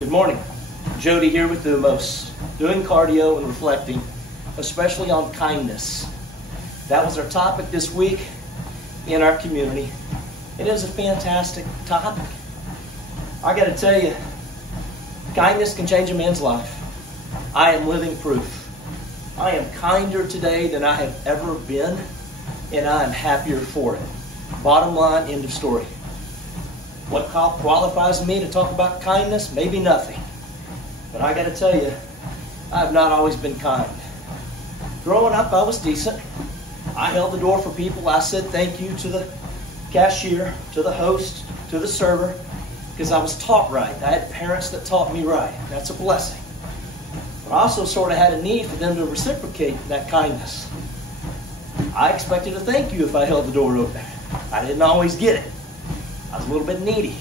Good morning. Jody here with Thumos, doing cardio and reflecting, especially on kindness. That was our topic this week in our community. It is a fantastic topic. I got to tell you, kindness can change a man's life. I am living proof. I am kinder today than I have ever been, and I am happier for it. Bottom line, end of story. What qualifies me to talk about kindness? Maybe nothing. But I got to tell you, I have not always been kind. Growing up, I was decent. I held the door for people. I said thank you to the cashier, to the host, to the server, because I was taught right. I had parents that taught me right. That's a blessing. But I also sort of had a need for them to reciprocate that kindness. I expected a thank you if I held the door open. I didn't always get it. I was a little bit needy.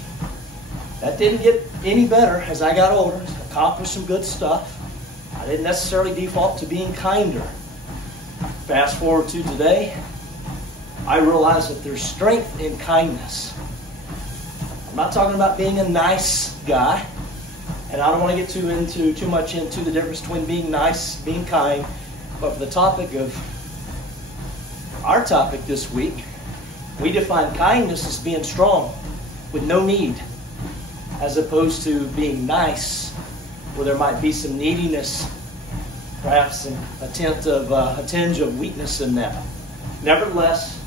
That didn't get any better as I got older, accomplished some good stuff. I didn't necessarily default to being kinder. Fast forward to today, I realize that there's strength in kindness. I'm not talking about being a nice guy, and I don't want to get too much into the difference between being nice, being kind, but for the topic of our topic this week, we define kindness as being strong with no need, as opposed to being nice, where there might be some neediness, perhaps a tinge of weakness in that. Nevertheless,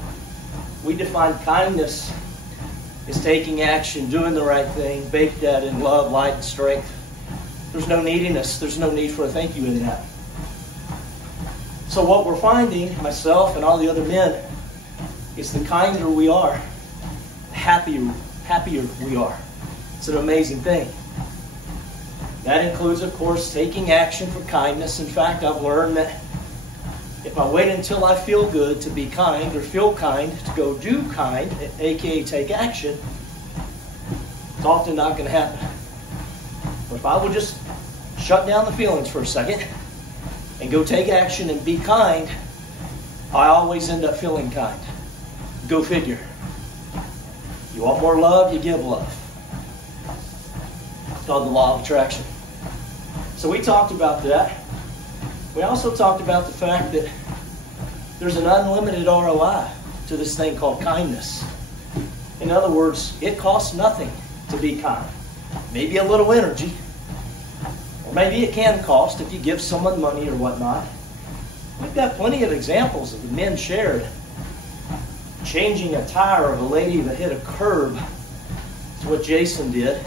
we define kindness as taking action, doing the right thing, baked that in love, light, and strength. There's no neediness. There's no need for a thank you in that. So what we're finding, myself and all the other men, is the kinder we are, the happier we are. It's an amazing thing. That includes, of course, taking action for kindness. In fact, I've learned that if I wait until I feel good to be kind or feel kind to go do kind, aka take action, it's often not going to happen. But if I would just shut down the feelings for a second and go take action and be kind, I always end up feeling kind. Go figure. You want more love, you give love. It's called the law of attraction. So we talked about that. We also talked about the fact that there's an unlimited ROI to this thing called kindness. In other words, it costs nothing to be kind. Maybe a little energy, or maybe it can cost if you give someone money or whatnot. We've got plenty of examples of the men shared. Changing a tire of a lady that hit a curb is what Jason did.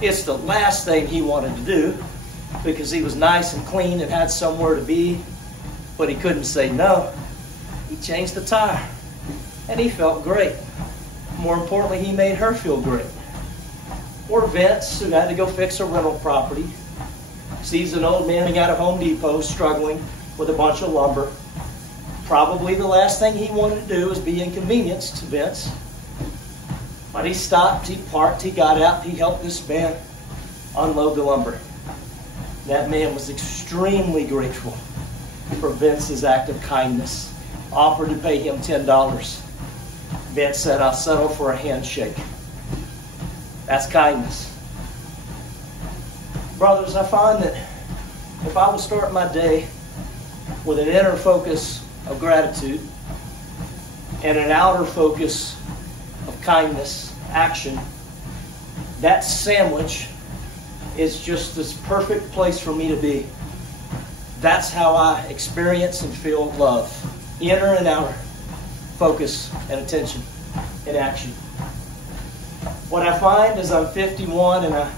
It's the last thing he wanted to do because he was nice and clean and had somewhere to be, but he couldn't say no. He changed the tire and he felt great. More importantly, he made her feel great. Or Vince, who had to go fix a rental property, sees an old man out of Home Depot struggling with a bunch of lumber. Probably the last thing he wanted to do was be inconvenienced to Vince. But he stopped, he parked, he got out, he helped this man unload the lumber. That man was extremely grateful for Vince's act of kindness. Offered to pay him $10. Vince said, "I'll settle for a handshake." That's kindness. Brothers, I find that if I would start my day with an inner focus of gratitude and an outer focus of kindness, action, that sandwich is just this perfect place for me to be. That's how I experience and feel love. Inner and outer focus and attention and action. What I find is I'm 51 and I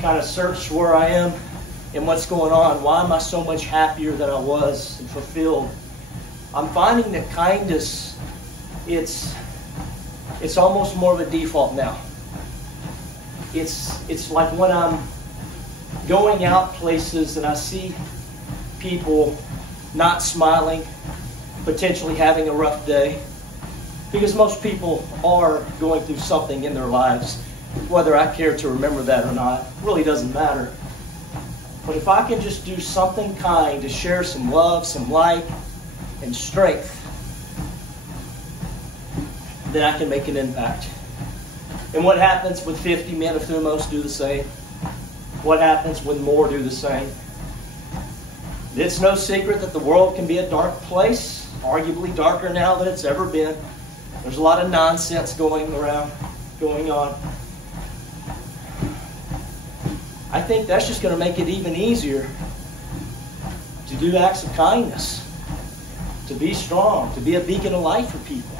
kind of search where I am and what's going on. Why am I so much happier than I was and fulfilled? I'm finding that kindness, it's almost more of a default now. It's like when I'm going out places and I see people not smiling, potentially having a rough day, because most people are going through something in their lives. Whether I care to remember that or not really doesn't matter. But if I can just do something kind to share some love, some light, and strength, then I can make an impact. And what happens when 50 men of Thumos do the same? What happens when more do the same? It's no secret that the world can be a dark place, arguably darker now than it's ever been. There's a lot of nonsense going on. I think that's just going to make it even easier to do acts of kindness, to be strong, to be a beacon of light for people.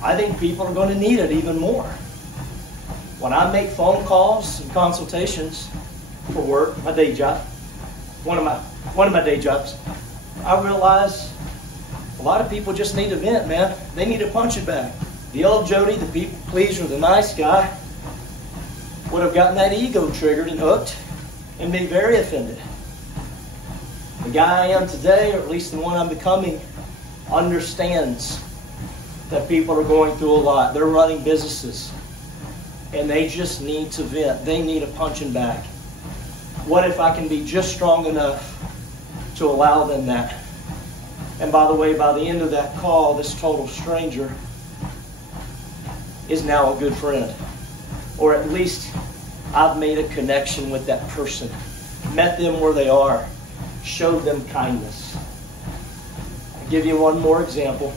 I think people are going to need it even more. When I make phone calls and consultations for work, my day job, one of my day jobs, I realize a lot of people just need a vent, man. They need a punching bag. The old Jody, the people pleaser, the nice guy, would have gotten that ego triggered and hooked and been very offended. The guy I am today, or at least the one I'm becoming, understands that people are going through a lot. They're running businesses, and they just need to vent. They need a punching bag. What if I can be just strong enough to allow them that? And by the way, by the end of that call, this total stranger is now a good friend. Or at least I've made a connection with that person, met them where they are, showed them kindness. I'll give you one more example.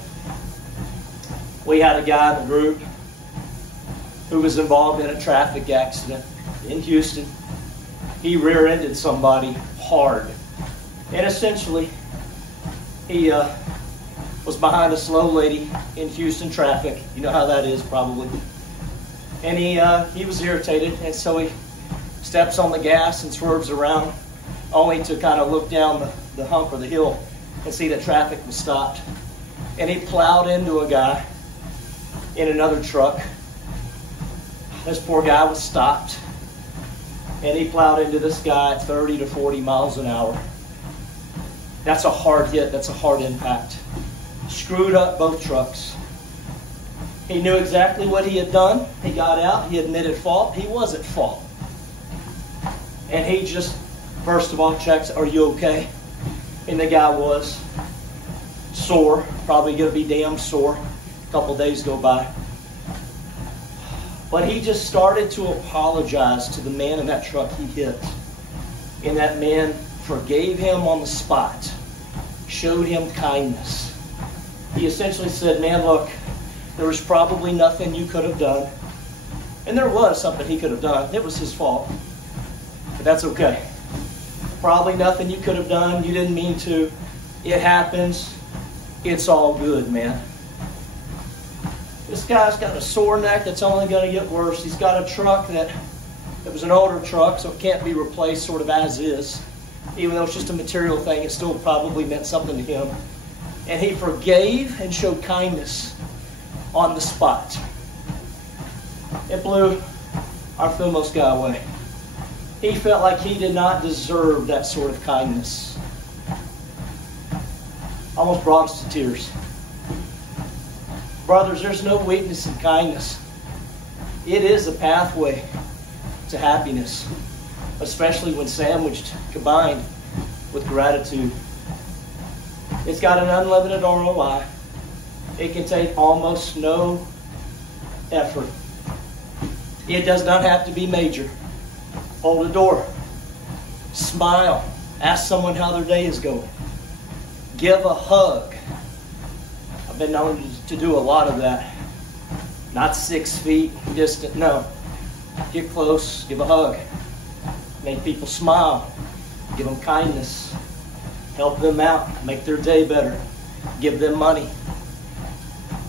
We had a guy in the group who was involved in a traffic accident in Houston. He rear-ended somebody hard. And essentially, he was behind a slow lady in Houston traffic. You know how that is, probably. And he was irritated, and so he steps on the gas and swerves around, only to kind of look down the hump or the hill and see that traffic was stopped. And he plowed into a guy in another truck. This poor guy was stopped, and he plowed into this guy at 30 to 40 miles an hour. That's a hard hit. That's a hard impact. Screwed up both trucks. He knew exactly what he had done. He got out. He admitted fault. He was at fault. And he just, first of all, checks, are you okay? And the guy was sore. Probably going to be damn sore. A couple days go by. But he just started to apologize to the man in that truck he hit. And that man forgave him on the spot, showed him kindness. He essentially said, man, look, there was probably nothing you could have done. And there was something he could have done. It was his fault. But that's okay. Probably nothing you could have done. You didn't mean to. It happens. It's all good, man. This guy's got a sore neck that's only going to get worse. He's got a truck that it was an older truck, so it can't be replaced sort of as is. Even though it's just a material thing, it still probably meant something to him. And he forgave and showed kindness on the spot. It blew our Thumos guy away. He felt like he did not deserve that sort of kindness. Almost brought us to tears. Brothers, there's no weakness in kindness. It is a pathway to happiness, especially when sandwiched, combined with gratitude. It's got an unlimited ROI. It can take almost no effort. It does not have to be major. Hold a door. Smile. Ask someone how their day is going. Give a hug. I've been known to do a lot of that. Not 6 feet distant, no. Get close, give a hug. Make people smile. Give them kindness. Help them out. Make their day better. Give them money.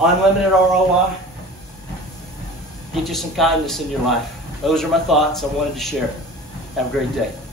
Unlimited ROI. Get you some kindness in your life. Those are my thoughts I wanted to share. Have a great day.